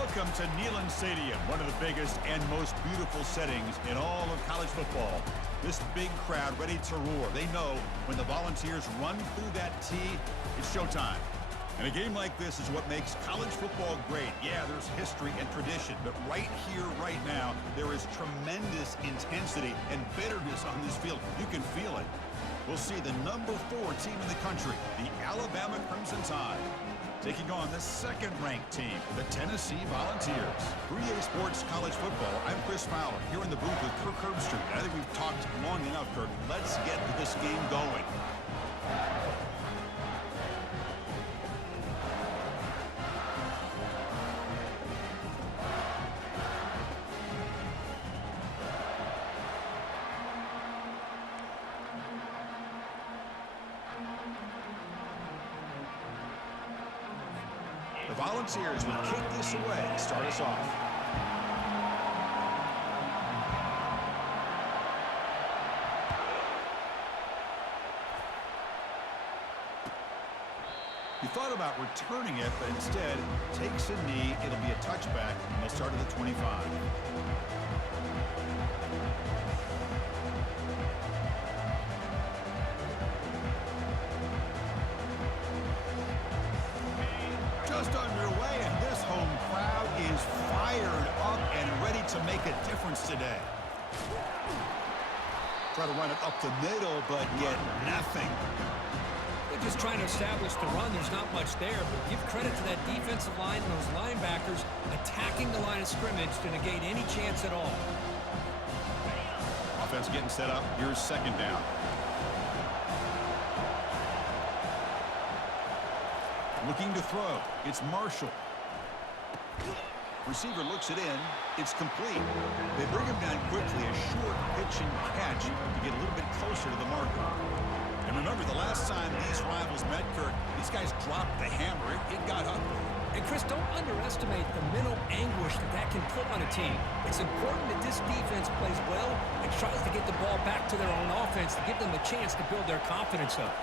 Welcome to Neyland Stadium, one of the biggest and most beautiful settings in all of college football. This big crowd ready to roar. They know when the Volunteers run through that tee, it's showtime. And a game like this is what makes college football great. Yeah, there's history and tradition, but right here, right now, there is tremendous intensity and bitterness on this field. You can feel it. We'll see the number 4 team in the country, the Alabama Crimson Tide, taking on the second-ranked team, the Tennessee Volunteers. 3A Sports College Football, I'm Chris Fowler, here in the booth with Kirk Herbstreit. I think we've talked long enough, Kirk. Let's get this game going. The Volunteers will kick this away to start us off. He thought about returning it, but instead takes a knee. It'll be a touchback, and they'll start at the 25. Just underway, and this home crowd is fired up and ready to make a difference today. Try to run it up the middle, but get nothing. They're just trying to establish the run. There's not much there, but give credit to that defensive line and those linebackers attacking the line of scrimmage to negate any chance at all. Offense getting set up. Here's second down. Looking to throw. It's Marshall. Receiver looks it in. It's complete. They bring him down quickly. A short pitch and catch to get a little bit closer to the marker. And remember, the last time these rivals met, Kirk, these guys dropped the hammer. It got ugly. And, Chris, don't underestimate the mental anguish that can put on a team. It's important that this defense plays well and tries to get the ball back to their own offense to give them a chance to build their confidence up.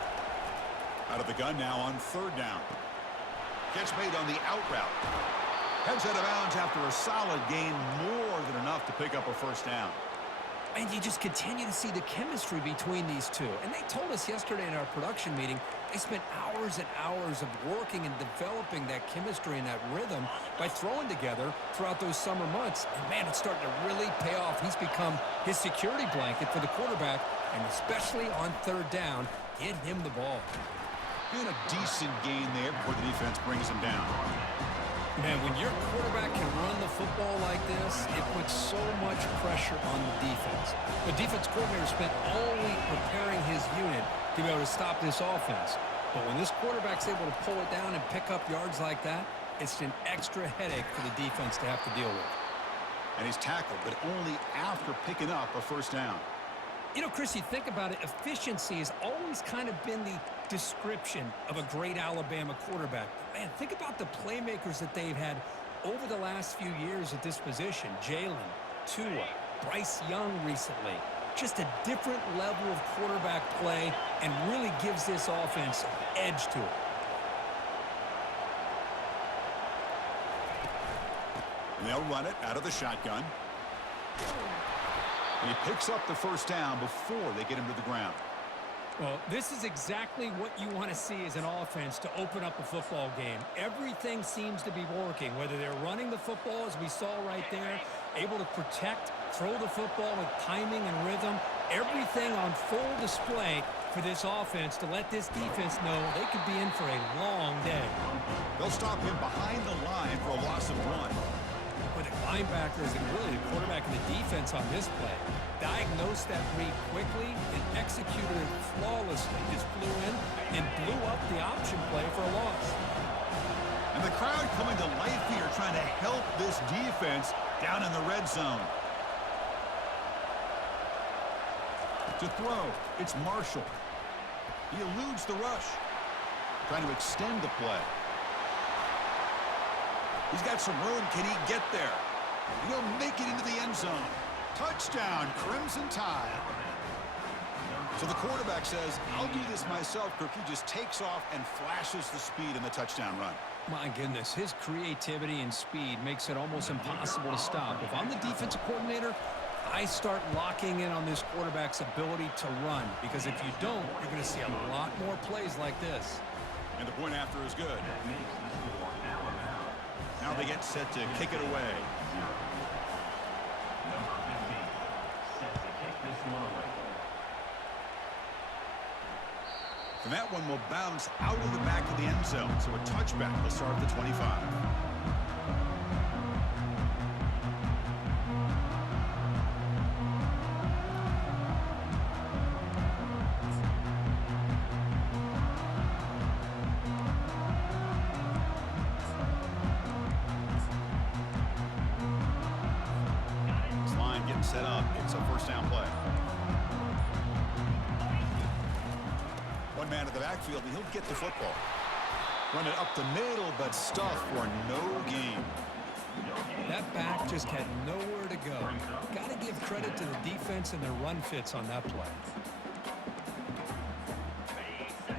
Out of the gun now on third down. Catch made on the out route. Heads out of bounds after a solid gain, more than enough to pick up a first down. And you just continue to see the chemistry between these two. And they told us yesterday in our production meeting, they spent hours and hours of working and developing that chemistry and that rhythm by throwing together throughout those summer months. And, man, it's starting to really pay off. He's become his security blanket for the quarterback, and especially on third down, get him the ball. Doing a decent gain there before the defense brings him down. Man, when your quarterback can run the football like this, it puts so much pressure on the defense. The defense coordinator spent all week preparing his unit to be able to stop this offense. But when this quarterback's able to pull it down and pick up yards like that, it's an extra headache for the defense to have to deal with. And he's tackled, but only after picking up a first down. You know, Chris, you think about it, efficiency has always kind of been the description of a great Alabama quarterback. Man, think about the playmakers that they've had over the last few years at this position. Jalen, Tua, Bryce Young recently. Just a different level of quarterback play and really gives this offense an edge to it. And they'll run it out of the shotgun. And he picks up the first down before they get him to the ground. Well, this is exactly what you want to see as an offense to open up a football game. Everything seems to be working, whether they're running the football, as we saw right there, able to protect, throw the football with timing and rhythm, everything on full display for this offense to let this defense know they could be in for a long day. They'll stop him behind the line for a loss of 1. But the linebackers and really the quarterback and the defense on this play diagnosed that read quickly and executed it flawlessly. Just flew in and blew up the option play for a loss. And the crowd coming to life here trying to help this defense down in the red zone. To throw, it's Marshall. He eludes the rush. Trying to extend the play. He's got some room. Can he get there? He'll make it into the end zone. Touchdown, Crimson Tide. So the quarterback says, I'll do this myself, Kirk. He just takes off and flashes the speed in the touchdown run. My goodness, his creativity and speed makes it almost impossible to stop. If I'm the defensive coordinator, I start locking in on this quarterback's ability to run, because if you don't, you're going to see a lot more plays like this. And the point after is good. Now they get set to kick it away. And that one will bounce out of the back of the end zone. So a touchback will start at the 25. This line getting set up. It's a first down play. One man in the backfield, and he'll get the football. Run it up the middle, but stuff for no gain. That back just had nowhere to go. Got to give credit to the defense and their run fits on that play.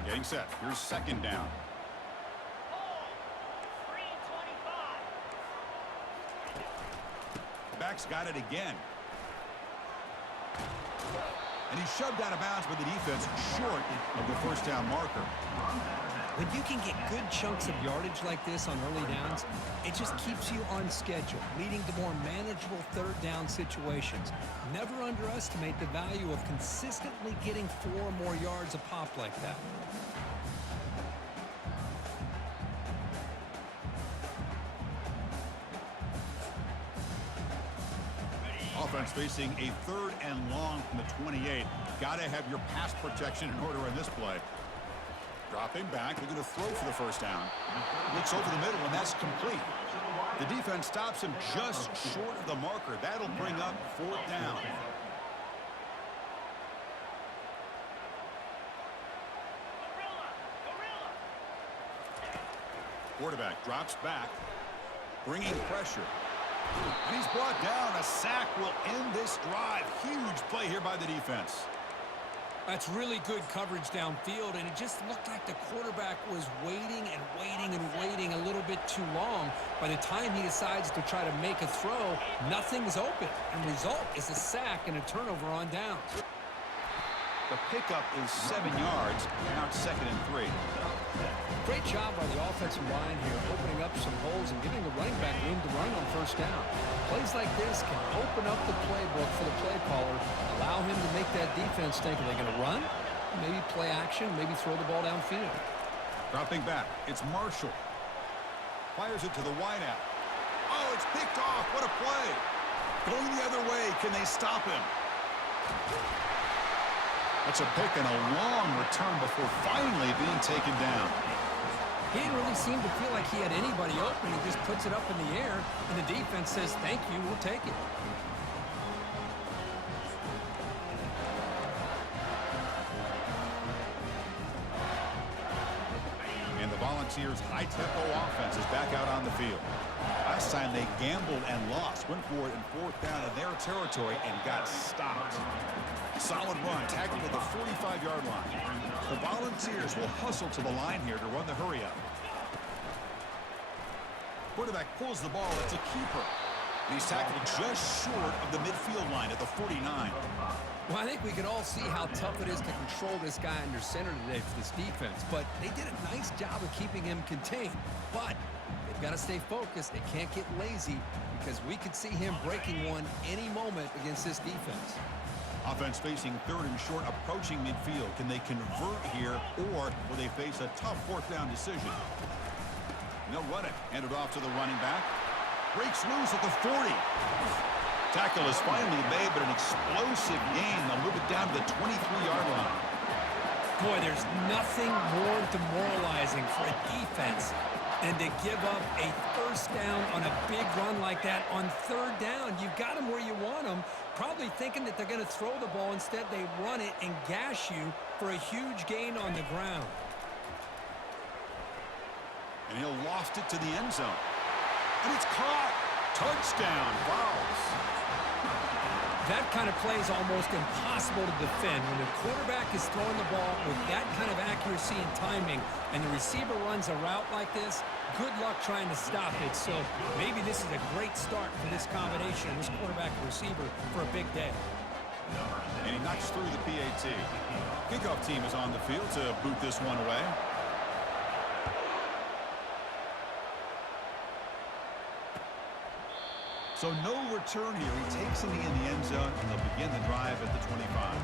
Getting set. Here's second down. Back's got it again. And he's shoved out of bounds by the defense short of the first down marker. When you can get good chunks of yardage like this on early downs, it just keeps you on schedule, leading to more manageable third down situations. Never underestimate the value of consistently getting 4 or more yards a pop like that. Offense facing a 3rd and long from the 28. Got to have your pass protection in order in this play. Dropping back, they're going to throw for the first down. Looks over the middle, and that's complete. The defense stops him just short of the marker. That'll bring up 4th down. Quarterback drops back, bringing pressure. And he's brought down. A sack will end this drive. Huge play here by the defense. That's really good coverage downfield, and it just looked like the quarterback was waiting and waiting and waiting a little bit too long. By the time he decides to try to make a throw, nothing's open, and result is a sack and a turnover on downs. The pickup is 7 yards. Now it's 2nd and 3. Great job by the offensive line here, opening up some holes and giving the running back room to run on first down. Plays like this can open up the playbook for the play caller, allow him to make that defense think, are they going to run? Maybe play action, maybe throw the ball downfield. Dropping back, it's Marshall. Fires it to the wideout. Oh, it's picked off. What a play. Going the other way. Can they stop him? That's a pick and a long return before finally being taken down. He didn't really seem to feel like he had anybody open. He just puts it up in the air, and the defense says, thank you, we'll take it. And the Volunteers' high-tempo offense is back out on the field. Last time they gambled and lost, went for it in 4th down in their territory and got stopped. Solid run, tackled at the 45-yard line. The Volunteers will hustle to the line here to run the hurry-up. Quarterback pulls the ball. It's a keeper. And he's tackled just short of the midfield line at the 49. Well, I think we can all see how tough it is to control this guy under center today for this defense. But they did a nice job of keeping him contained. But they've got to stay focused. They can't get lazy because we could see him breaking one any moment against this defense. Offense facing 3rd and short, approaching midfield. Can they convert here, or will they face a tough 4th down decision? And they'll run it. Hand it off to the running back. Breaks loose at the 40. Tackle is finally made, but an explosive gain. They'll move it down to the 23-yard line. Boy, there's nothing more demoralizing for a defense than to give up a first down on a big run like that on 3rd down. You've got them where you want them, probably thinking that they're going to throw the ball. Instead, they run it and gash you for a huge gain on the ground. And he'll loft it to the end zone. And it's caught. Touchdown, Vols. That kind of play is almost impossible to defend. When the quarterback is throwing the ball with that kind of accuracy and timing, and the receiver runs a route like this, good luck trying to stop it. So maybe this is a great start for this combination, this quarterback and receiver, for a big day. And he knocks through the PAT. Kickoff team is on the field to boot this one away. So no return here. He takes it in the end zone, and they'll begin the drive at the 25.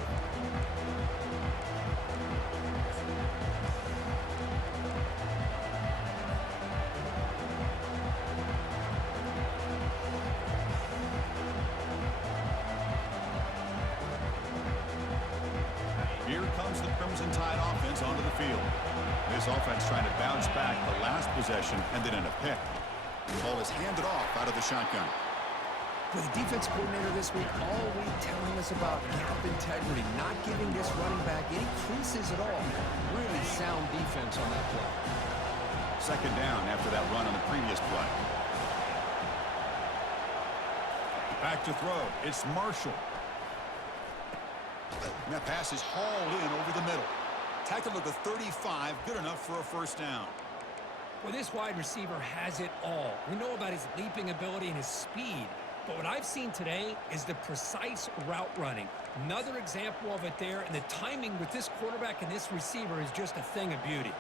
Here comes the Crimson Tide offense onto the field. This offense trying to bounce back the last possession, ended in a pick. The ball is handed off out of the shotgun. With the defense coordinator this week all week telling us about gap integrity, not giving this running back any creases at all. Really sound defense on that play. Second down after that run on the previous play. Back to throw. It's Marshall. And that pass is hauled in over the middle. Tackled at the 35, good enough for a first down. Well, this wide receiver has it all. We know about his leaping ability and his speed. But what I've seen today is the precise route running. Another example of it there, and the timing with this quarterback and this receiver is just a thing of beauty.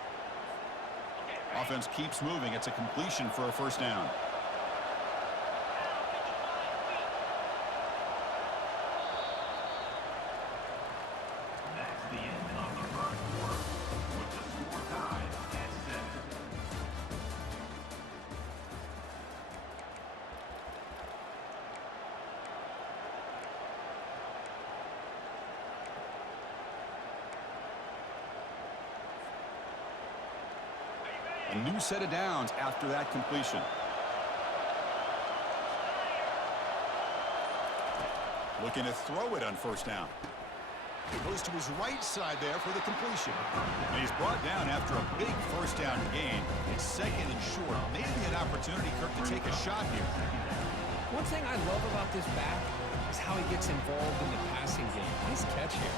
Offense keeps moving. It's a completion for a first down. A new set of downs after that completion. Looking to throw it on first down. He goes to his right side there for the completion. And he's brought down after a big first down gain. It's second and short. Maybe an opportunity, Kirk, to take a shot here. One thing I love about this back is how he gets involved in the passing game. Nice catch here.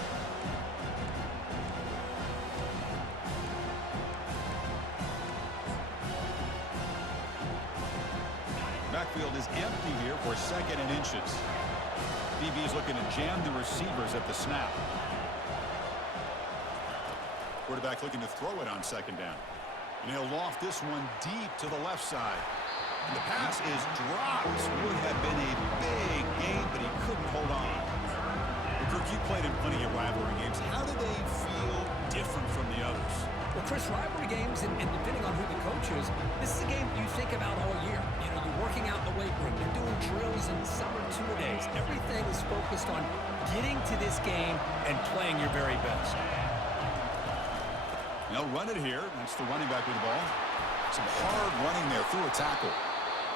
Backfield is empty here for second and inches. DB is looking to jam the receivers at the snap. Quarterback looking to throw it on second down. And he'll loft this one deep to the left side. And the pass is dropped. Would have been a big game, but he couldn't hold on. Well, Kirk, you played in plenty of rivalry games. How do they feel different from the others? Well, Chris, rivalry games, and depending on who the coach is, this is a game you think about all year. You know, you're working out in the weight room. You're doing drills and summer two-a-days. Everything is focused on getting to this game and playing your very best. They'll run it here. That's the running back with the ball. Some hard running there through a tackle.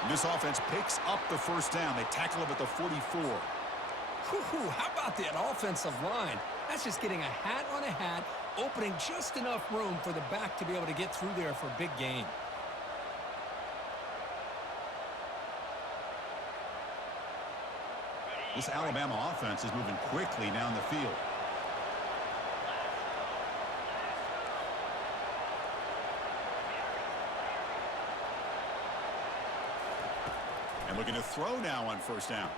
And this offense picks up the first down. They tackle him at the 44. Whew, how about that offensive line? That's just getting a hat on a hat, opening just enough room for the back to be able to get through there for a big gain. This Alabama offense is moving quickly down the field. And looking to throw now on first down.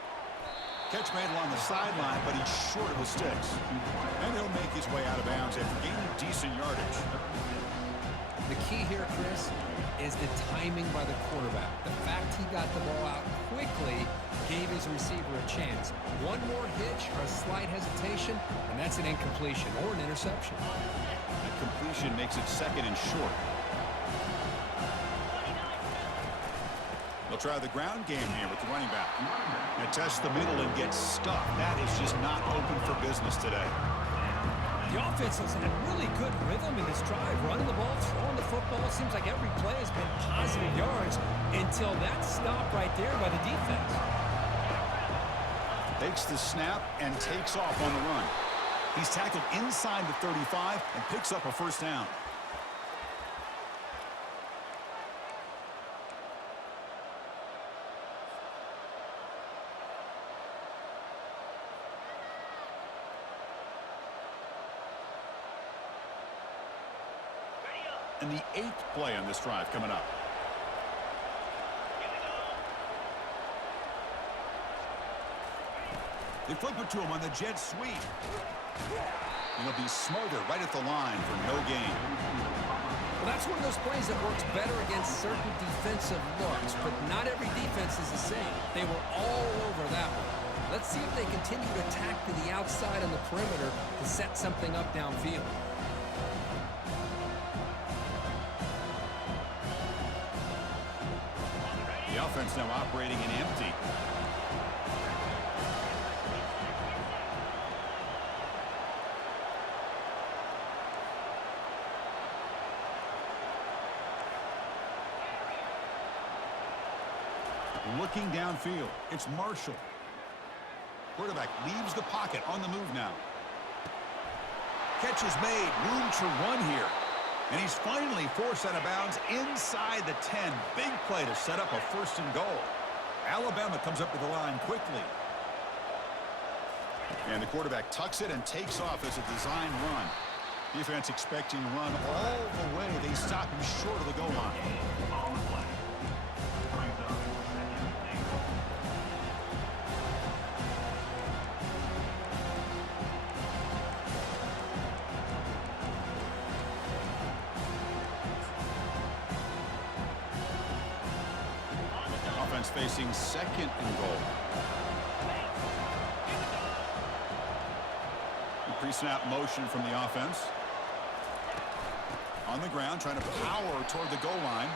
Catch made along the sideline, but he's short of the sticks. And he'll make his way out of bounds after gaining decent yardage. The key here, Chris, is the timing by the quarterback. The fact he got the ball out quickly gave his receiver a chance. One more hitch or a slight hesitation, and that's an incompletion or an interception. That completion makes it second and short. They'll try the ground game here with the running back. And test the middle and get stuck. That is just not open for business today. The offense has had really good rhythm in this drive, running the ball, throwing the football. It seems like every play has been positive yards until that stop right there by the defense. Takes the snap and takes off on the run. He's tackled inside the 35 and picks up a first down. and the 8th play on this drive coming up. They flip it to him on the jet sweep. And he'll be smothered right at the line for no gain. Well, that's one of those plays that works better against certain defensive looks, but not every defense is the same. They were all over that one. Let's see if they continue to attack to the outside on the perimeter to set something up downfield. The offense now operating in empty. Looking downfield, it's Marshall. Quarterback leaves the pocket on the move now. Catch is made, room to run here. And he's finally forced out of bounds inside the 10. Big play to set up a 1st and goal. Alabama comes up to the line quickly. And the quarterback tucks it and takes off as a design run. Defense expecting to run all the way. They stop him short of the goal line. Facing 2nd and goal. Pre-snap motion from the offense. On the ground, trying to power toward the goal line.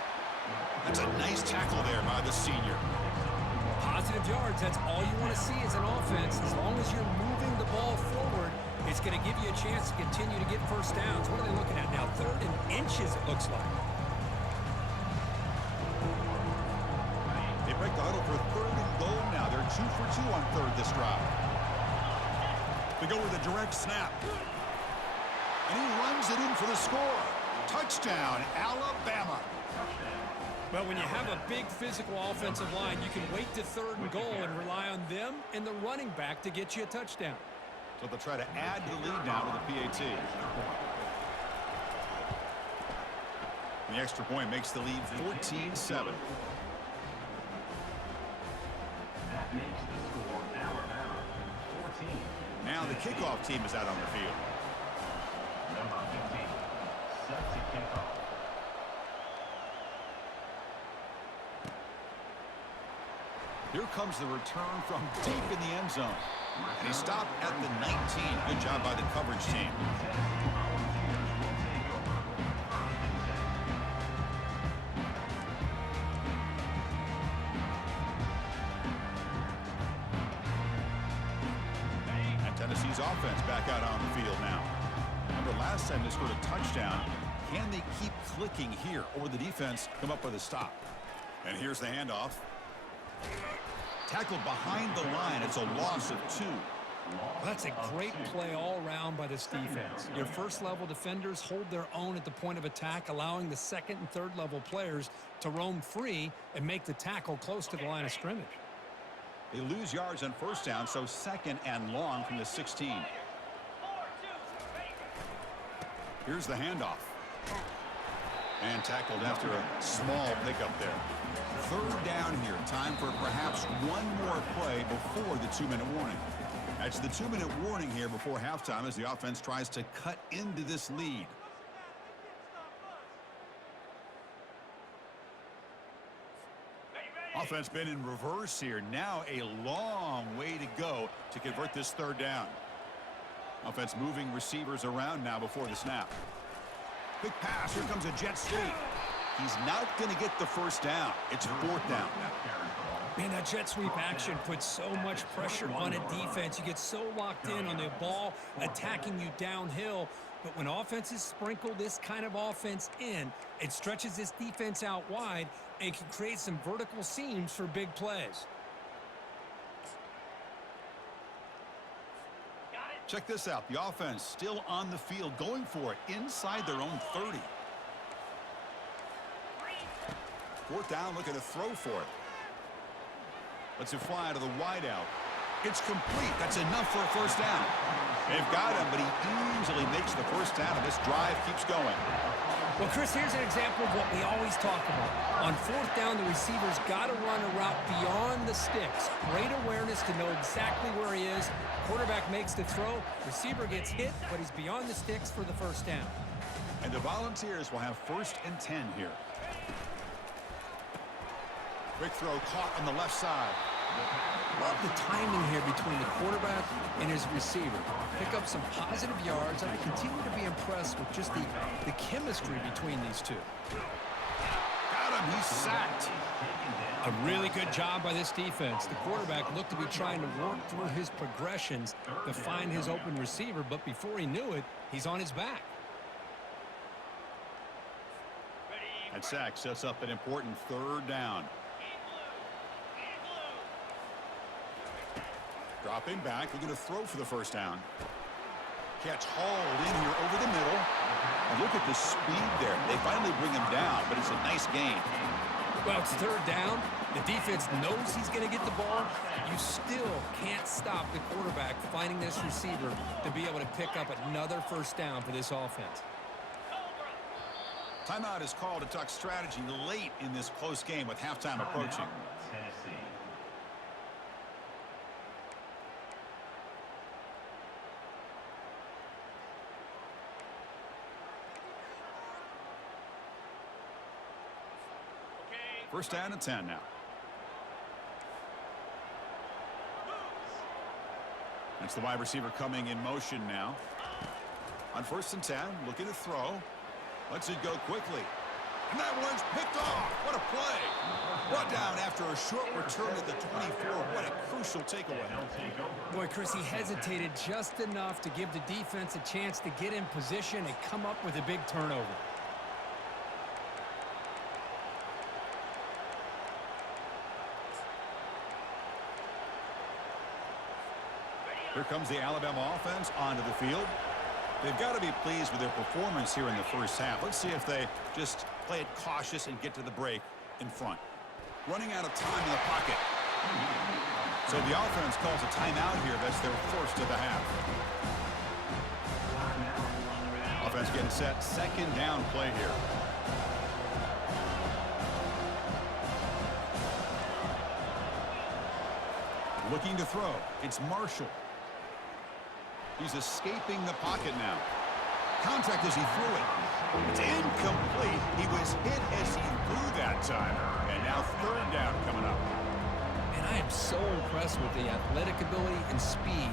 That's a nice tackle there by the senior. Positive yards, that's all you want to see as an offense. As long as you're moving the ball forward, it's going to give you a chance to continue to get 1st downs. What are they looking at now? 3rd and inches, it looks like. Break the huddle for 3rd and goal now. They're 2 for 2 on 3rd this drive. They go with a direct snap. And he runs it in for the score. Touchdown, Alabama. But when you have a big physical offensive line, you can wait to 3rd and goal and rely on them and the running back to get you a touchdown. So they'll try to add to the lead now with the PAT. The extra point makes the lead 14-7. Now the kickoff team is out on the field. Number 15 set to kick off. Here comes the return from deep in the end zone. And he stopped at the 19. Good job by the coverage team. Tennessee's offense back out on the field now. Remember last time they scored a touchdown. Can they keep clicking here, or will the defense come up with a stop? And here's the handoff. Tackled behind the line. It's a loss of 2. That's a great play all around by this defense. Your 1st-level defenders hold their own at the point of attack, allowing the 2nd and 3rd-level players to roam free and make the tackle close to the line of scrimmage. They lose yards on 1st down, so 2nd and long from the 16. Here's the handoff. And tackled after a small pickup there. 3rd down here. Time for perhaps one more play before the 2-minute warning. That's the 2-minute warning here before halftime as the offense tries to cut into this lead. Offense been in reverse here. Now a long way to go to convert this 3rd down. Offense moving receivers around now before the snap. Quick pass. Here comes a jet sweep. He's not going to get the 1st down. It's 4th down. Man, that jet sweep action puts so much pressure on a defense. You get so locked in on the ball attacking you downhill. But when offenses sprinkle this kind of offense in, it stretches this defense out wide and can create some vertical seams for big plays. Check this out. The offense still on the field, going for it inside their own 30. 4th down, looking to throw for it. Lets it fly to the wideout. It's complete. That's enough for a first down. They've got him, but he easily makes the first down, and this drive keeps going. Well, Chris, here's an example of what we always talk about. On fourth down, the receiver's got to run a route beyond the sticks. Great awareness to know exactly where he is. Quarterback makes the throw. Receiver gets hit, but he's beyond the sticks for the first down. And the Volunteers will have 1st and 10 here. Quick throw caught on the left side. Love the timing here between the quarterback and his receiver. Pick up some positive yards, and I continue to be impressed with just the chemistry between these two. Got him. He's sacked. A really good job by this defense. The quarterback looked to be trying to work through his progressions to find his open receiver, but before he knew it, he's on his back. That sack sets up an important 3rd down. Dropping back, looking to throw for the first down. Catch hauled in here over the middle. And look at the speed there. They finally bring him down, but it's a nice gain. Well, it's 3rd down. The defense knows he's going to get the ball. You still can't stop the quarterback finding this receiver to be able to pick up another first down for this offense. Timeout is called to talk strategy late in this close game with halftime approaching. Tennessee. First down and 10 now. That's the wide receiver coming in motion now. On 1st and 10, looking to throw. Lets it go quickly. And that one's picked off. What a play. Brought down after a short return at the 24. What a crucial takeaway. Boy, Chris, he hesitated just enough to give the defense a chance to get in position and come up with a big turnover. Here comes the Alabama offense onto the field. They've got to be pleased with their performance here in the first half. Let's see if they just play it cautious and get to the break in front. Running out of time in the pocket. So the offense calls a timeout here. That's their first of the half. Offense getting set. 2nd down play here. Looking to throw. It's Marshall. He's escaping the pocket now. Contact as he threw it. It's incomplete. He was hit as he threw that time. And now 3rd down coming up. And I am so impressed with the athletic ability and speed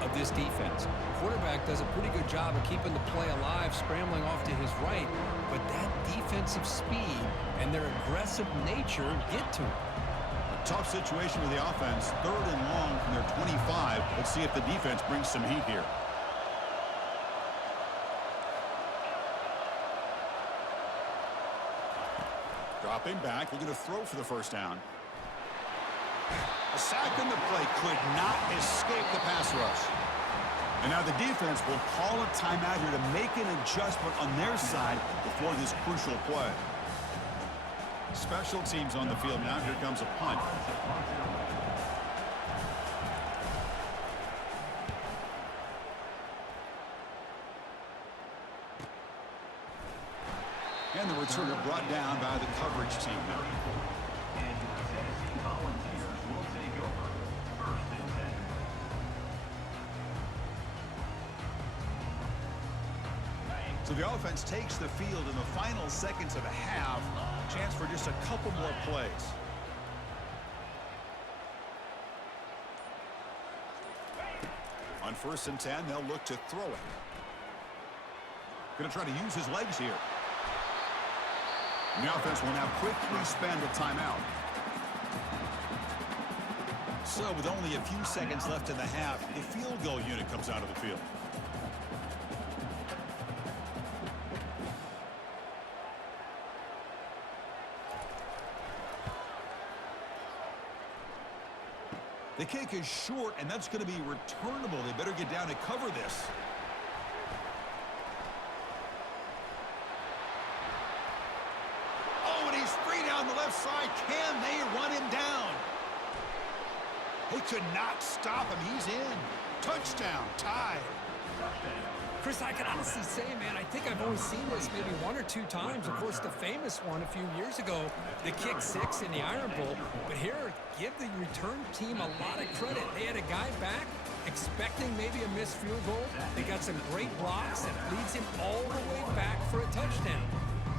of this defense. Quarterback does a pretty good job of keeping the play alive, scrambling off to his right. But that defensive speed and their aggressive nature get to him. Tough situation with the offense. 3rd and long from their 25. Let's see if the defense brings some heat here. Dropping back. Looking to throw for the first down. A sack in the play could not escape the pass rush. And now the defense will call a timeout here to make an adjustment on their side before this crucial play. Special teams on the field now. Here comes a punt. And the returner brought down by the coverage team now. And the Tennessee Volunteers will take over 1st and 10. So the offense takes the field in the final seconds of the half. Chance for just a couple more plays. On 1st and 10, they'll look to throw it. Going to try to use his legs here. And the offense will now quickly spend a timeout. So with only a few seconds left in the half, the field goal unit comes out of the field. The kick is short, and that's going to be returnable. They better get down and cover this. Oh, and he's free down the left side. Can they run him down? They could not stop him. He's in. Touchdown, tied. Chris, I can honestly say, man, I think I've only seen this maybe one or two times. Of course, the famous one a few years ago, the kick six in the Iron Bowl. But here, give the return team a lot of credit. They had a guy back expecting maybe a missed field goal. They got some great blocks that leads him all the way back for a touchdown.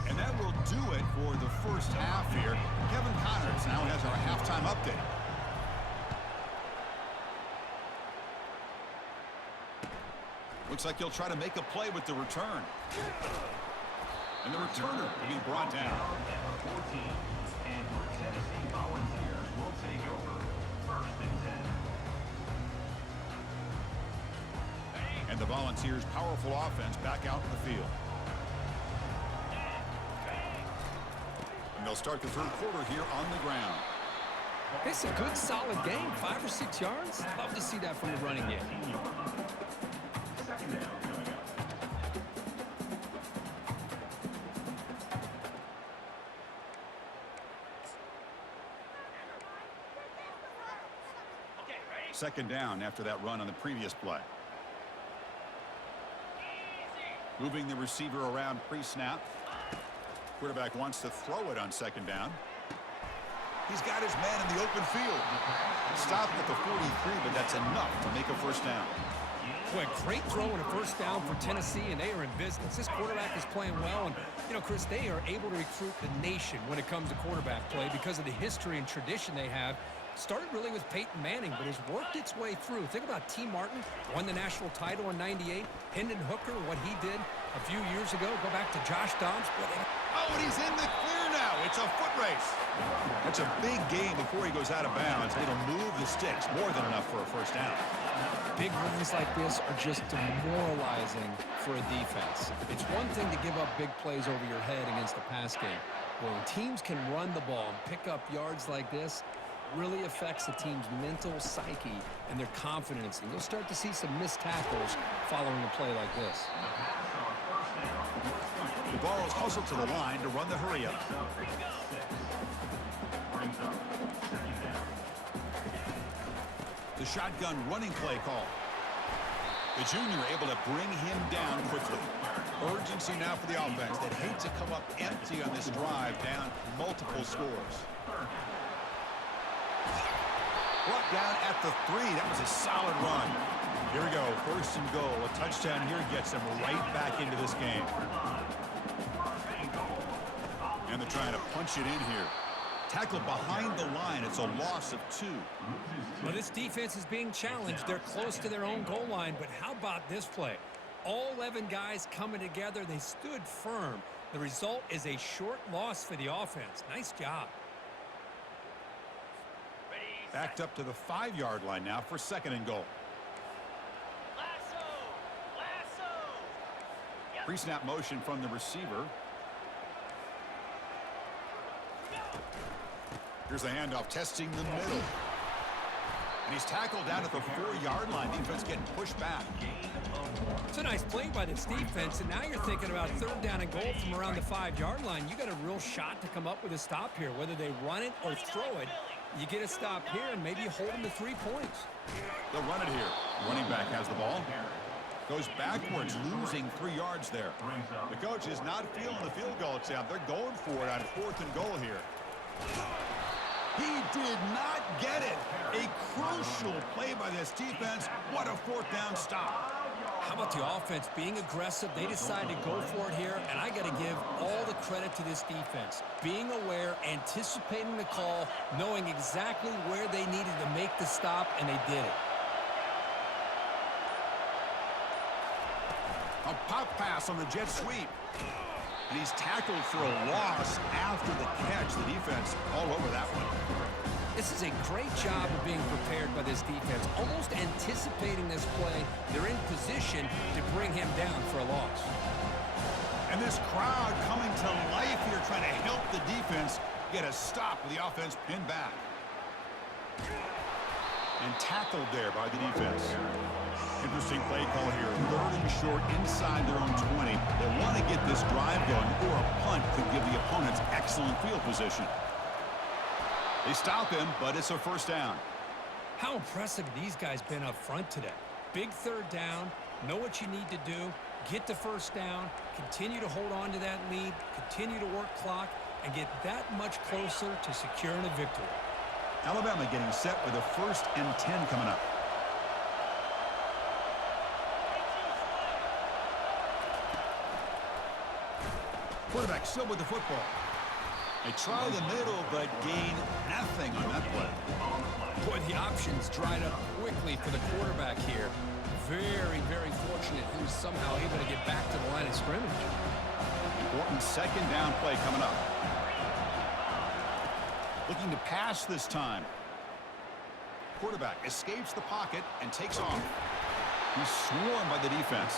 And that will do it for the first half here. Kevin Connors now has our halftime update. Looks like he'll try to make a play with the return. And the returner will be brought down. At the 14, and your Tennessee Volunteers will take over. 1st and 10. And the Volunteers' powerful offense back out in the field. And they'll start the third quarter here on the ground. It's a good, solid game. 5 or 6 yards. Love to see that from the running game. Second down coming up. Second down after that run on the previous play. Moving the receiver around pre-snap. Quarterback wants to throw it on second down. He's got his man in the open field. Stopped at the 43, but that's enough to make a first down. Boy, great throw and a first down for Tennessee, and they are in business. This quarterback is playing well, and, you know, Chris, they are able to recruit the nation when it comes to quarterback play because of the history and tradition they have. Started really with Peyton Manning, but has worked its way through. Think about T. Martin, won the national title in '98. Hendon Hooker, what he did a few years ago. Go back to Josh Dobbs. Oh, and he's in the clear now. It's a foot race. That's a big gain before he goes out of bounds. It'll move the sticks more than enough for a first down. Big runs like this are just demoralizing for a defense. It's one thing to give up big plays over your head against the pass game. When teams can run the ball and pick up yards like this, really affects the team's mental psyche and their confidence. And you'll start to see some missed tackles following a play like this. The ball is hustled to the line to run the hurry-up. The shotgun running play call. The junior able to bring him down quickly. Urgency now for the offense that hate to come up empty on this drive down multiple scores. Brought down at the 3. That was a solid run. Here we go. 1st and goal. A touchdown here gets them right back into this game. And they're trying to punch it in here. Tackled behind the line. It's a loss of 2. Well, this defense is being challenged. They're close to their own goal line, but how about this play? All 11 guys coming together. They stood firm. The result is a short loss for the offense. Nice job. Backed up to the 5-yard line now for 2nd and goal. Pre-snap motion from the receiver. Here's the handoff, testing the middle. And he's tackled down at the 4-yard line. Defense getting pushed back. It's a nice play by this defense, and now you're thinking about 3rd down and goal from around the 5-yard line. You got a real shot to come up with a stop here. Whether they run it or throw it, you get a stop here and maybe you hold them to 3 points. They'll run it here. Running back has the ball. Goes backwards, losing 3 yards there. The coach is not feeling the field goal attempt. They're going for it on 4th and goal here. He did not get it. A crucial play by this defense. What a 4th down stop. How about the offense being aggressive? They decided to go for it here, and I got to give all the credit to this defense. Being aware, anticipating the call, knowing exactly where they needed to make the stop, and they did it. A pop pass on the jet sweep. And he's tackled for a loss after the catch. The defense all over that one. This is a great job of being prepared by this defense, almost anticipating this play. They're in position to bring him down for a loss. And this crowd coming to life here, trying to help the defense get a stop with the offense pinned back. And tackled there by the defense. Interesting play call here. 3rd and short inside their own 20. They want to get this drive going, or a punt could give the opponents excellent field position. They stop him, but it's a 1st down. How impressive have these guys been up front today? Big third down, know what you need to do, get the first down, continue to hold on to that lead, continue to work clock, and get that much closer to securing a victory. Alabama getting set with a 1st and 10 coming up. Quarterback still with the football. They try the middle, but gain nothing on that play. Boy, the options dried up quickly for the quarterback here. Very, very fortunate he was somehow able to get back to the line of scrimmage. Important 2nd down play coming up. Looking to pass this time. Quarterback escapes the pocket and takes off. He's swarmed by the defense.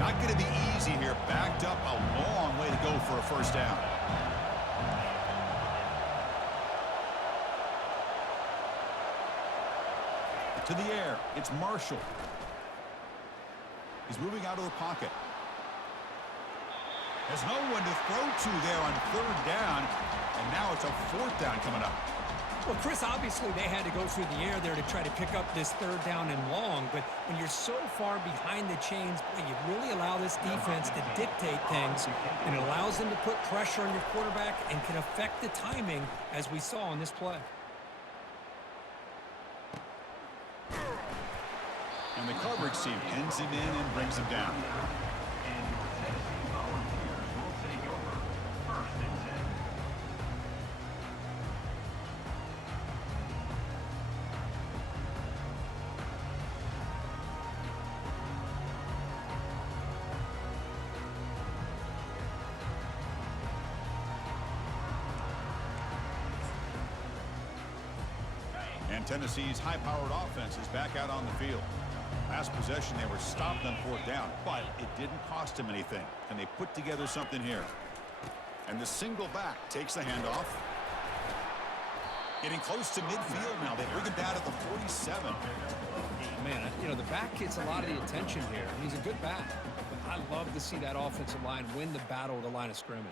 Not going to be easy here. Backed up a long way to go for a 1st down. To the air, it's Marshall. He's moving out of the pocket. There's no one to throw to there on 3rd down, and now it's a 4th down coming up. Well, Chris, obviously they had to go through the air there to try to pick up this 3rd down and long, but when you're so far behind the chains, you really allow this defense to dictate things, and it allows them to put pressure on your quarterback and can affect the timing, as we saw on this play. And the coverage team pins him in and brings him down. And your Tennessee Volunteers will take over 1st and 10. And Tennessee's high-powered offense is back out on the field. Last possession, they were stopped on 4th down, but it didn't cost them anything. And they put together something here. And the single back takes the handoff. Getting close to midfield now. They bring him down at the 47. Man, you know, the back gets a lot of the attention here. He's a good back. But I love to see that offensive line win the battle at the line of scrimmage.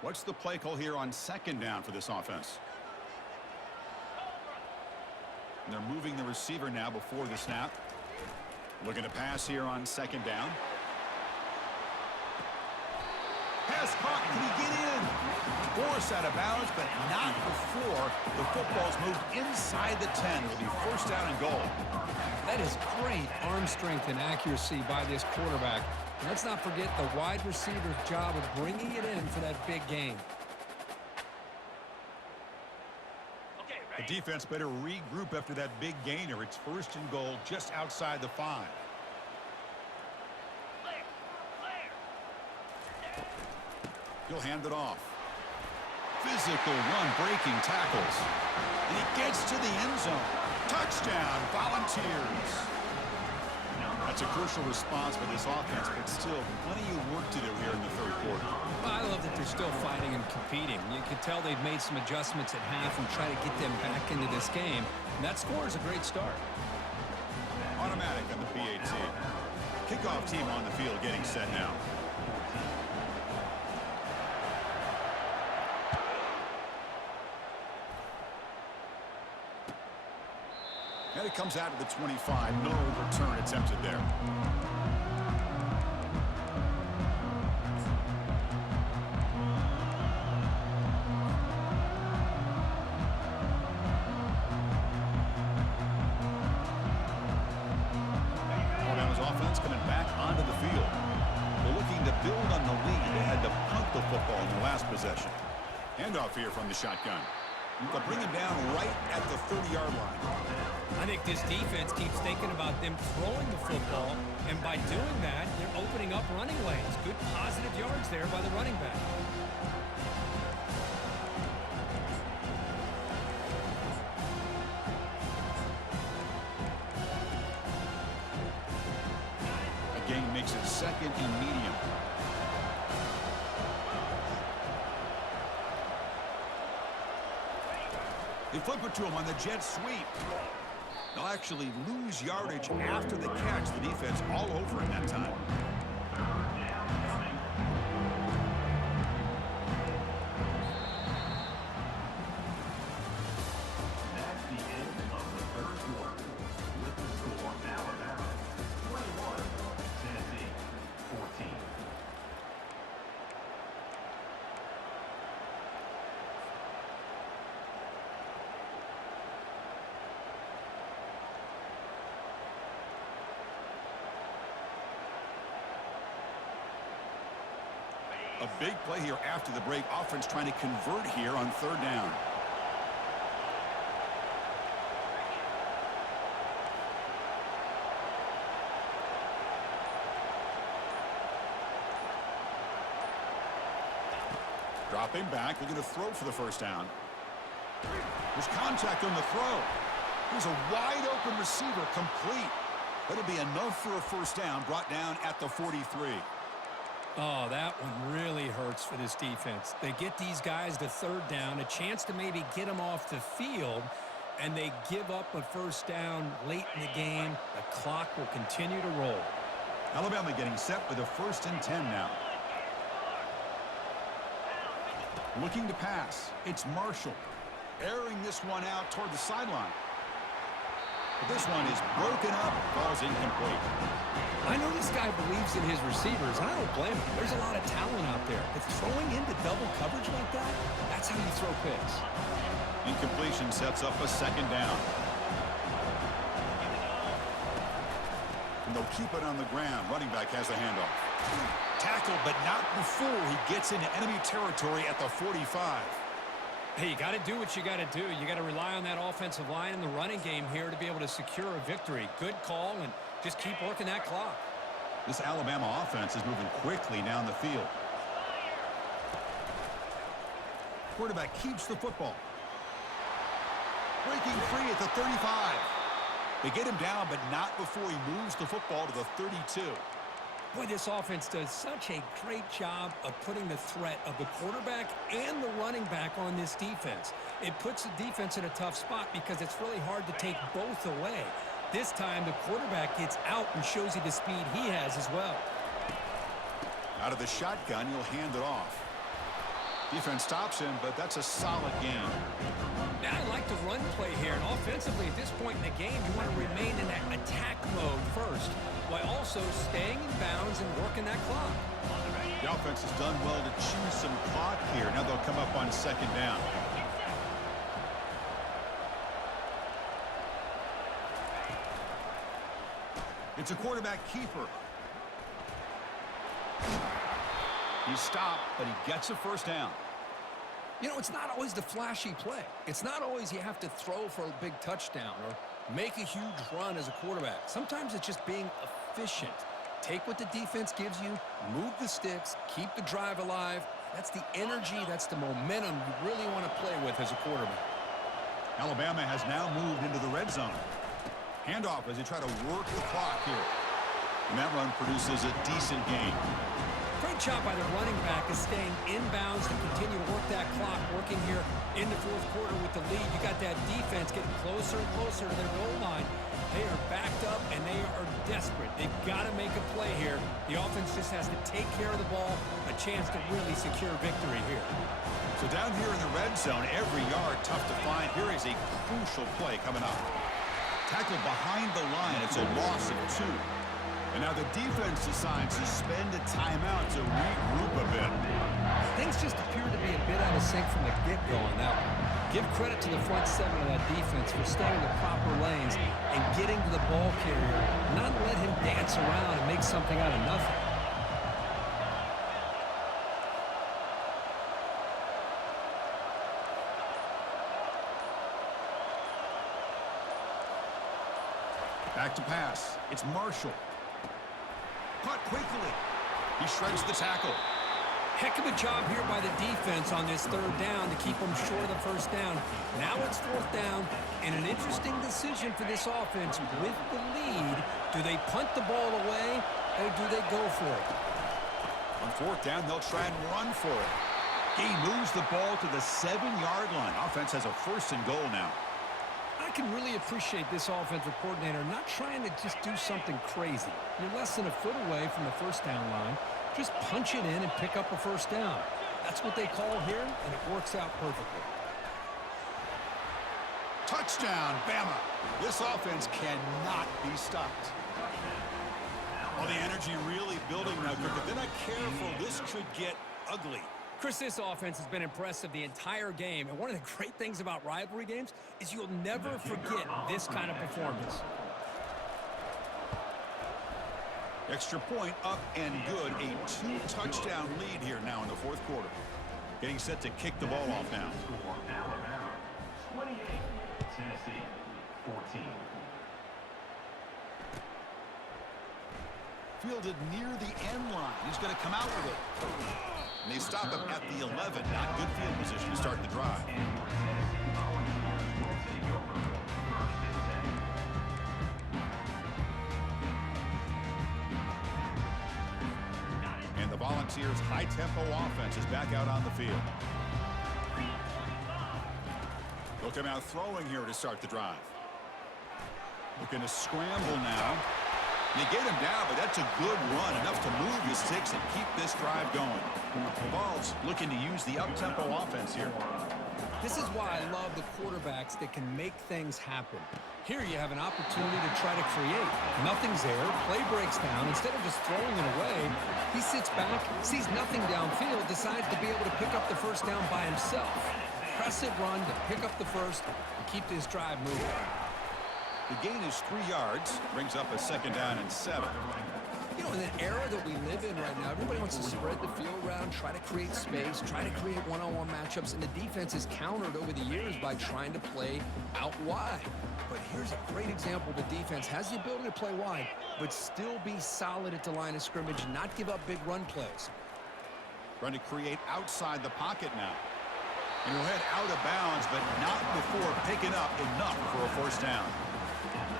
What's the play call here on 2nd down for this offense? And they're moving the receiver now before the snap. Looking to pass here on 2nd down. Pass caught. Can he get in? Forced out of bounds, but not before the football's moved inside the 10. It'll be 1st down and goal. That is great arm strength and accuracy by this quarterback. And let's not forget the wide receiver's job of bringing it in for that big gain. The defense better regroup after that big gainer. It's 1st and goal just outside the 5. He'll hand it off. Physical run, breaking tackles. And he gets to the end zone. Touchdown, Volunteers. That's a crucial response for this offense, but still plenty of work to do here in the 3rd quarter. Well, I love that they're still fighting and competing. You can tell they've made some adjustments at half and try to get them back into this game. And that score is a great start. Automatic on the PAT. Kickoff team on the field getting set now. And it comes out to the 25. No return attempted there. Alabama's offense coming back onto the field. They're looking to build on the lead. They had to punt the football in the last possession. Handoff here from the shotgun. They'll bring him down right at the 30-yard line. I think this defense keeps thinking about them throwing the football, and by doing that, they're opening up running lanes. Good positive yards there by the running back. Again, makes it 2nd and medium. They flip it to him on the jet sweep. They'll actually lose yardage after the catch. The defense all over him that time. That's the end of the third quarter. With the score, Alabama 21, Tennessee 14. A big play here after the break. Offense trying to convert here on third down. Dropping back, looking to throw for the first down. There's contact on the throw. Here's a wide open receiver, complete. That'll be enough for a first down, brought down at the 43. Oh, that one really hurts for this defense. They get these guys to third down, a chance to maybe get them off the field, and they give up a first down late in the game. The clock will continue to roll. Alabama getting set with a 1st and 10 now. Looking to pass. It's Marshall. Airing this one out toward the sideline. But this one is broken up, falls incomplete. I know this guy believes in his receivers, and I don't blame him. There's a lot of talent out there. But throwing into double coverage like that, that's how you throw picks. Incompletion sets up a 2nd down. And they'll keep it on the ground. Running back has the handoff. Tackled, but not before he gets into enemy territory at the 45. Hey, you got to do what you got to do. You got to rely on that offensive line in the running game here to be able to secure a victory. Good call, and just keep working that clock. This Alabama offense is moving quickly down the field. Quarterback keeps the football. Breaking free at the 35. They get him down, but not before he moves the football to the 32. Boy, this offense does such a great job of putting the threat of the quarterback and the running back on this defense. It puts the defense in a tough spot because it's really hard to take both away. This time, the quarterback gets out and shows you the speed he has as well. Out of the shotgun, he'll hand it off. Defense stops him, but that's a solid game. Now, I like the run play here, and offensively at this point in the game, you want to remain in that attack mode first, while also staying in bounds and working that clock. The offense has done well to chew some clock here. Now they'll come up on 2nd down. It's a quarterback keeper. He's stopped, but he gets a first down. You know, it's not always the flashy play. It's not always you have to throw for a big touchdown or make a huge run as a quarterback. Sometimes it's just being efficient. Take what the defense gives you, move the sticks, keep the drive alive. That's the energy, that's the momentum you really want to play with as a quarterback. Alabama has now moved into the red zone. Handoff as they try to work the clock here. And that run produces a decent gain. Great job by the running back is staying inbounds to continue to work that clock, working here in the 4th quarter with the lead. You got that defense getting closer and closer to their goal line. They are backed up, and they are desperate. They've got to make a play here. The offense just has to take care of the ball, a chance to really secure victory here. So down here in the red zone, every yard tough to find. Here is a crucial play coming up. Tackled behind the line. It's a loss of 2. And now the defense decides to spend a timeout to regroup a bit. Things just appear to be a bit out of sync from the get-go on that one. Give credit to the front 7 of that defense for staying in the proper lanes and getting to the ball carrier, not let him dance around and make something out of nothing. Back to pass. It's Marshall. Caught quickly. He shreds the tackle. Heck of a job here by the defense on this 3rd down to keep them short of the first down. Now it's 4th down, and an interesting decision for this offense with the lead. Do they punt the ball away, or do they go for it? On 4th down, they'll try and run for it. He moves the ball to the 7-yard line. Offense has a 1st and goal now. I can really appreciate this offensive coordinator not trying to just do something crazy. You're less than a foot away from the first down line. Just punch it in and pick up a first down. That's what they call here, and it works out perfectly. Touchdown, Bama. This offense cannot be stopped. Well, the energy really building now, Cook. If they're not careful, this could get ugly. Chris, this offense has been impressive the entire game, and one of the great things about rivalry games is you'll never forget this kind of performance. Extra point up and good. A 2-touchdown lead here now in the 4th quarter. Getting set to kick the ball off now. Score Alabama 28, Tennessee 14. Fielded near the end line. He's going to come out with it. And they stop him at the 11. Not good field position to start the drive. And the Volunteers' high-tempo offense is back out on the field. They'll come out throwing here to start the drive. Looking to scramble now. They get him down, but that's a good run, enough to move the sticks and keep this drive going. The Vols looking to use the up-tempo offense here. This is why I love the quarterbacks that can make things happen. Here you have an opportunity to try to create. Nothing's there. Play breaks down. Instead of just throwing it away, he sits back, sees nothing downfield, decides to be able to pick up the first down by himself. Impressive run to pick up the first and keep this drive moving. The gain is 3 yards, brings up a 2nd down and 7. You know, in the era that we live in right now, everybody wants to spread the field around, try to create space, try to create one-on-one matchups, and the defense is countered over the years by trying to play out wide. But here's a great example. The defense has the ability to play wide, but still be solid at the line of scrimmage, not give up big run plays. Trying to create outside the pocket now. And he'll head out of bounds, but not before picking up enough for a 1st down.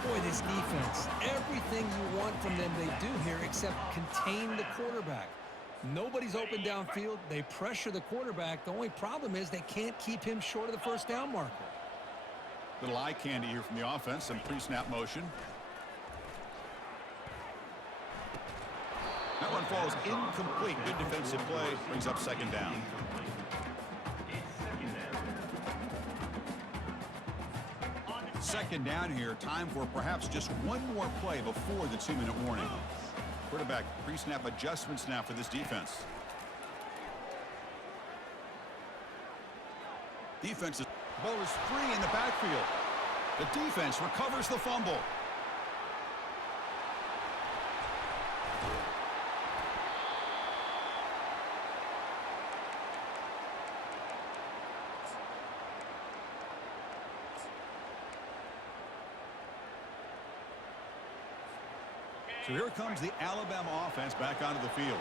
Boy, this defense, everything you want from them they do here except contain the quarterback. Nobody's open downfield. They pressure the quarterback. The only problem is they can't keep him short of the first down marker. Little eye candy here from the offense, some pre-snap motion. That one falls incomplete. Good defensive play, brings up 2nd down. Second down here, time for perhaps just one more play before the 2-minute warning. Quarterback pre-snap adjustments now for this defense. Defense is ball is free in the backfield. The defense recovers the fumble. So here comes the Alabama offense back onto the field.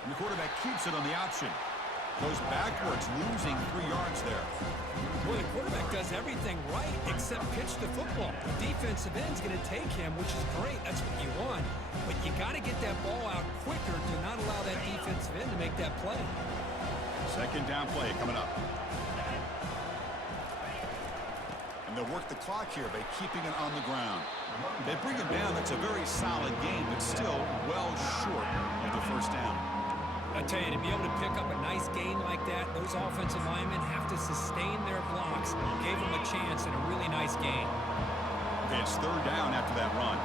And the quarterback keeps it on the option. Goes backwards, losing 3 yards there. Well, the quarterback does everything right except pitch the football. The defensive end's going to take him, which is great. That's what you want. But you got to get that ball out quicker to not allow that defensive end to make that play. Second down play coming up. And they'll work the clock here by keeping it on the ground. They bring it down. That's a very solid game, but still well short of the first down. I tell you, to be able to pick up a nice gain like that, those offensive linemen have to sustain their blocks. Gave them a chance and a really nice gain. Okay, it's 3rd down after that run.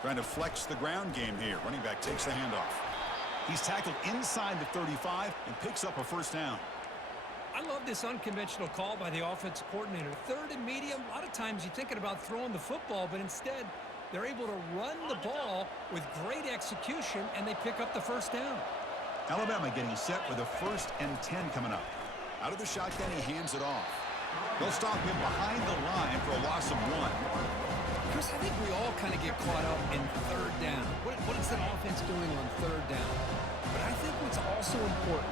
Trying to flex the ground game here. Running back takes the handoff. He's tackled inside the 35 and picks up a 1st down. I love this unconventional call by the offensive coordinator. 3rd and medium, a lot of times you're thinking about throwing the football, but instead they're able to run the ball with great execution, and they pick up the 1st down. Alabama getting set with a 1st and 10 coming up. Out of the shotgun, he hands it off. They'll stop him behind the line for a loss of 1. Chris, I think we all kind of get caught up in 3rd down. What is the offense doing on 3rd down? But I think what's also important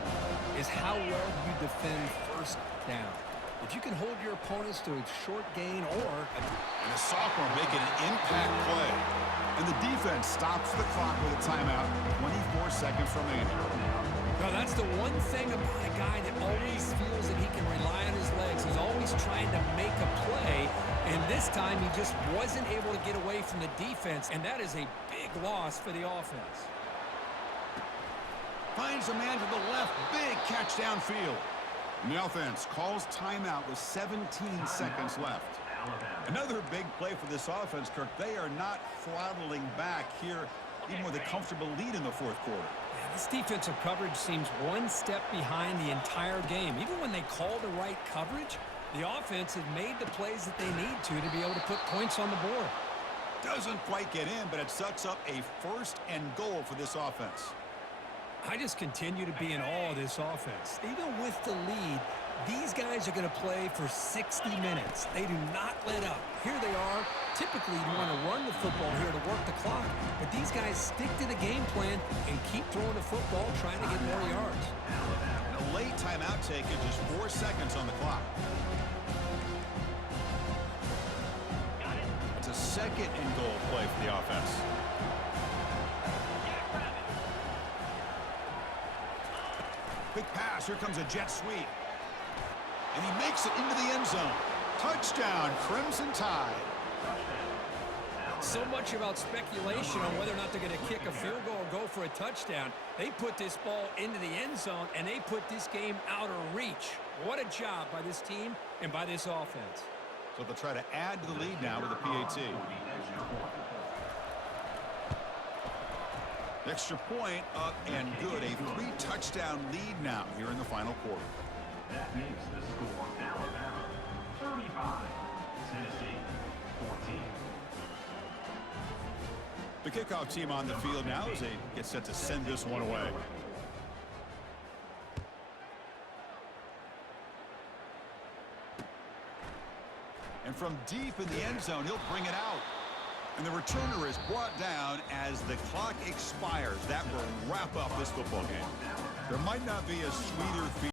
is how well you defend 1st down. If you can hold your opponents to a short gain or... And a sophomore making an impact play. And the defense stops the clock with a timeout. 24 seconds remaining. Now, that's the one thing about a guy that always feels that he can rely on his legs. He's always trying to make a play. And this time, he just wasn't able to get away from the defense. And that is a big loss for the offense. Finds a man to the left. Big catch downfield. And the offense calls timeout with 17 seconds left. Another big play for this offense, Kirk. They are not throttling back here, even with a comfortable lead in the 4th quarter. Yeah, this defensive coverage seems one step behind the entire game. Even when they call the right coverage, the offense has made the plays that they need to be able to put points on the board. Doesn't quite get in, but it sets up a 1st and goal for this offense. I just continue to be in awe of this offense. Even with the lead, these guys are going to play for 60 minutes. They do not let up. Here they are. Typically, you want to run the football here to work the clock, but these guys stick to the game plan and keep throwing the football, trying to get more yards. A late timeout taken, just 4 seconds on the clock. It's a 2nd and goal play for the offense. Quick pass. Here comes a jet sweep. And he makes it into the end zone. Touchdown, Crimson Tide. So much about speculation on whether or not they're going to kick a field goal or go for a touchdown. They put this ball into the end zone, and they put this game out of reach. What a job by this team and by this offense. So they'll try to add to the lead now with a PAT. Extra point up and good. A 3-touchdown lead now here in the final quarter. That makes the score Alabama 35, Tennessee 14. The kickoff team on the field now as they get set to send this one away. And from deep in the end zone, he'll bring it out. And the returner is brought down as the clock expires. That will wrap up this football game. There might not be a sweeter feeling.